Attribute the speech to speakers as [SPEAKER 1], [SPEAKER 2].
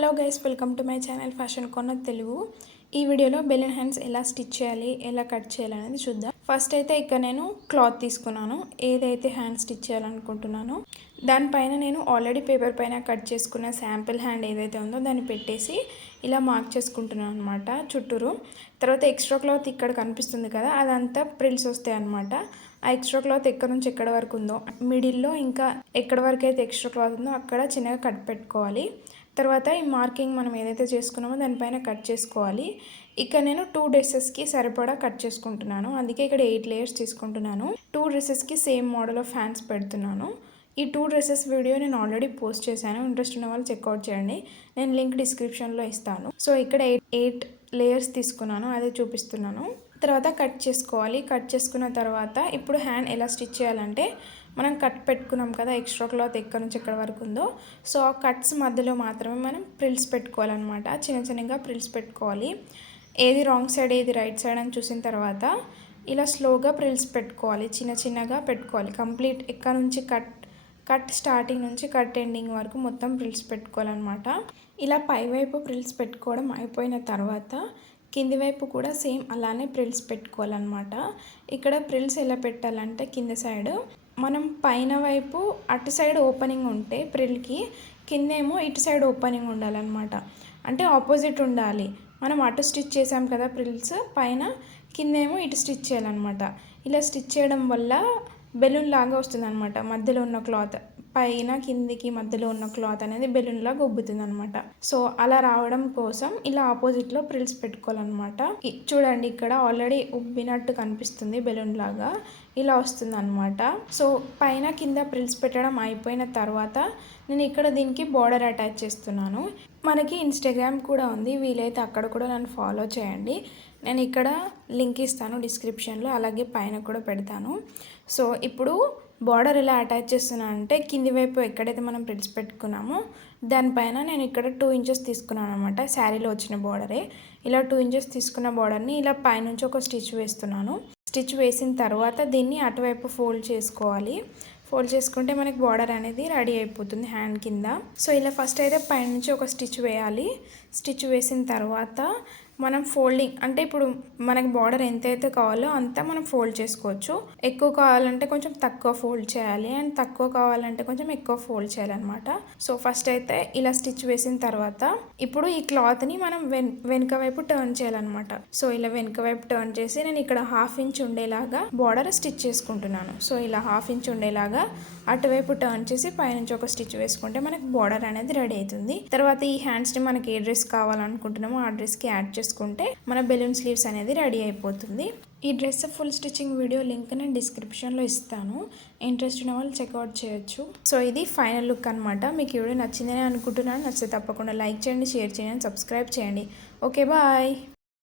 [SPEAKER 1] Hello guys welcome to my channel fashion కొన్న తెలుగు. ఈ వీడియోలో బెలూన్ హ్యాండ్స్ ఎలా స్టిచ్ చేయాలి ఎలా కట్ చేయాలి అనేది చూద్దాం. ఫస్ట్ అయితే ఇక్కడ నేను క్లాత్ తీసుకున్నాను. ఏదైతే హ్యాండ్ స్టిచ్ చేయాలనుకుంటున్నానో దానిపైన నేను ఆల్రెడీ పేపర్ పైన కట్ చేసుకున్న శాంపిల్ హ్యాండ్ ఏదైతే ఉందో దాన్ని పెట్టేసి ఇలా మార్క్ చేసుకుంటున్నాను అనమాట చుట్టూరు. తర్వాత ఎక్స్ట్రా క్లాత్ ఇక్కడ కనిపిస్తుంది కదా అదంతా ప్రిల్స్ వస్తాయి అనమాట ఆ ఎక్స్ట్రా క్లాత్ ఎక్కడి నుంచి ఎక్కడ వరకు ఉందో మిడిల్లో ఇంకా ఎక్కడ వరకు అయితే ఎక్స్ట్రా క్లాత్ ఉందో అక్కడ చిన్నగా కట్ పెట్టుకోవాలి. తర్వాత ఈ మార్కింగ్ మనం ఏదైతే చేసుకున్నామో దానిపైన కట్ చేసుకోవాలి. ఇక్కడ నేను టూ డ్రెస్సెస్కి సరిపడా కట్ చేసుకుంటున్నాను. అందుకే ఇక్కడ ఎయిట్ లేయర్స్ తీసుకుంటున్నాను. టూ డ్రెస్సెస్కి సేమ్ మోడల్ ఆఫ్ ఫ్యాన్స్ పెడుతున్నాను. ఈ టూ డ్రెస్సెస్ వీడియో నేను ఆల్రెడీ పోస్ట్ చేశాను. ఇంట్రెస్ట్ ఉన్న వాళ్ళు చెక్అవుట్ చేయండి. నేను లింక్ డిస్క్రిప్షన్లో ఇస్తాను. సో ఇక్కడ ఎయిట్ ఎయిట్ లేయర్స్ తీసుకున్నాను. అదే చూపిస్తున్నాను. తర్వాత కట్ చేసుకోవాలి. కట్ చేసుకున్న తర్వాత ఇప్పుడు హ్యాండ్ ఎలా స్టిచ్ చేయాలంటే మనం కట్ పెట్టుకున్నాం కదా ఎక్స్ట్రా క్లాత్ ఎక్కడి నుంచి ఎక్కడి వరకు ఉందో. సో ఆ కట్స్ మధ్యలో మాత్రమే మనం ప్రిల్స్ పెట్టుకోవాలన్నమాట. చిన్న చిన్నగా ప్రిల్స్ పెట్టుకోవాలి. ఏది రాంగ్ సైడ్ ఏది రైట్ సైడ్ అని చూసిన తర్వాత ఇలా స్లోగా ప్రిల్స్ పెట్టుకోవాలి. చిన్న చిన్నగా పెట్టుకోవాలి. కంప్లీట్ ఎక్కడ నుంచి కట్ కట్ స్టార్టింగ్ నుంచి కట్ ఎండింగ్ వరకు మొత్తం ప్రిల్స్ పెట్టుకోవాలన్నమాట. ఇలా పైవైపు ప్రిల్స్ పెట్టుకోవడం అయిపోయిన తర్వాత కింది వైపు కూడా సేమ్ అలానే ప్రిల్స్ పెట్టుకోవాలన్నమాట. ఇక్కడ ప్రిల్స్ ఎలా పెట్టాలంటే కింద సైడ్ మనం పైన వైపు అటు సైడ్ ఓపెనింగ్ ఉంటే ప్రిల్కి కిందేమో ఇటు సైడ్ ఓపెనింగ్ ఉండాలన్నమాట. అంటే ఆపోజిట్ ఉండాలి. మనం అటు స్టిచ్ చేసాం కదా ప్రిల్స్ పైన కిందేమో ఇటు స్టిచ్ చేయాలన్నమాట. ఇలా స్టిచ్ చేయడం వల్ల బెలూన్ లాగా వస్తుంది అనమాట మధ్యలో ఉన్న క్లాత్. పైన కిందికి మధ్యలో ఉన్న క్లాత్ అనేది బెలూన్లా గొబ్బుతుంది అనమాట సో అలా రావడం కోసం ఇలా ఆపోజిట్లో ప్రిల్స్ పెట్టుకోవాలన్నమాట. చూడండి ఇక్కడ ఆల్రెడీ ఉబ్బినట్టు కనిపిస్తుంది బెలూన్ లాగా ఇలా వస్తుంది అనమాట సో పైన కింద ప్రిల్స్ పెట్టడం అయిపోయిన తర్వాత నేను ఇక్కడ దీనికి బార్డర్ అటాచ్ చేస్తున్నాను. మనకి ఇన్స్టాగ్రామ్ కూడా ఉంది. వీలైతే అక్కడ కూడా నన్ను ఫాలో చేయండి. నేను ఇక్కడ లింక్ ఇస్తాను డిస్క్రిప్షన్లో. అలాగే పైన కూడా పెడతాను. సో ఇప్పుడు బార్డర్ ఎలా అటాచ్ చేస్తున్నాను అంటే కింది వైపు ఎక్కడైతే మనం ప్రింట్స్ పెట్టుకున్నామో దానిపైన నేను ఇక్కడ టూ ఇంచెస్ తీసుకున్నాను అనమాట శారీలో వచ్చిన బార్డరే. ఇలా టూ ఇంచెస్ తీసుకున్న బార్డర్ని ఇలా పైనుంచి ఒక స్టిచ్ వేస్తున్నాను. స్టిచ్ వేసిన తర్వాత దీన్ని అటువైపు ఫోల్డ్ చేసుకోవాలి. ఫోల్డ్ చేసుకుంటే మనకి బార్డర్ అనేది రెడీ అయిపోతుంది హ్యాండ్ కింద. సో ఇలా ఫస్ట్ అయితే పైనుంచి ఒక స్టిచ్ వేయాలి. స్టిచ్ వేసిన తర్వాత మనం ఫోల్డింగ్ అంటే ఇప్పుడు మనకి బార్డర్ ఎంతైతే కావాలో అంతా మనం ఫోల్డ్ చేసుకోవచ్చు. ఎక్కువ కావాలంటే కొంచెం తక్కువ ఫోల్డ్ చేయాలి. అండ్ తక్కువ కావాలంటే కొంచెం ఎక్కువ ఫోల్డ్ చేయాలన్నమాట. సో ఫస్ట్ అయితే ఇలా స్టిచ్ వేసిన తర్వాత ఇప్పుడు ఈ క్లాత్ని మనం వెన్ వెనుక వైపు టర్న్ చేయాలన్నమాట. సో ఇలా వెనుక వైపు టర్న్ చేసి నేను ఇక్కడ హాఫ్ ఇంచ్ ఉండేలాగా బార్డర్ స్టిచ్ చేసుకుంటున్నాను. సో ఇలా హాఫ్ ఇంచ్ ఉండేలాగా అటువైపు టర్న్ చేసి పైనుంచి ఒక స్టిచ్ వేసుకుంటే మనకి బార్డర్ అనేది రెడీ అవుతుంది. తర్వాత ఈ హ్యాండ్స్ని మనకి ఏ డ్రెస్ కావాలనుకుంటున్నామో ఆ డ్రెస్కి యాడ్ చేసుకుంటే మన బెలూన్ స్లీవ్స్ అనేది రెడీ అయిపోతుంది. ఈ dress full stitching video link నేను డిస్క్రిప్షన్లో ఇస్తాను. ఇంట్రెస్ట్ ఉన్న వాళ్ళు చెక్అవుట్ చేయొచ్చు. సో ఇది ఫైనల్ లుక్ అనమాట మీకు వీడియో నచ్చిందని అనుకుంటున్నాను. నచ్చితే తప్పకుండా లైక్ చేయండి షేర్ చేయండి సబ్స్క్రైబ్ చేయండి. Okay bye.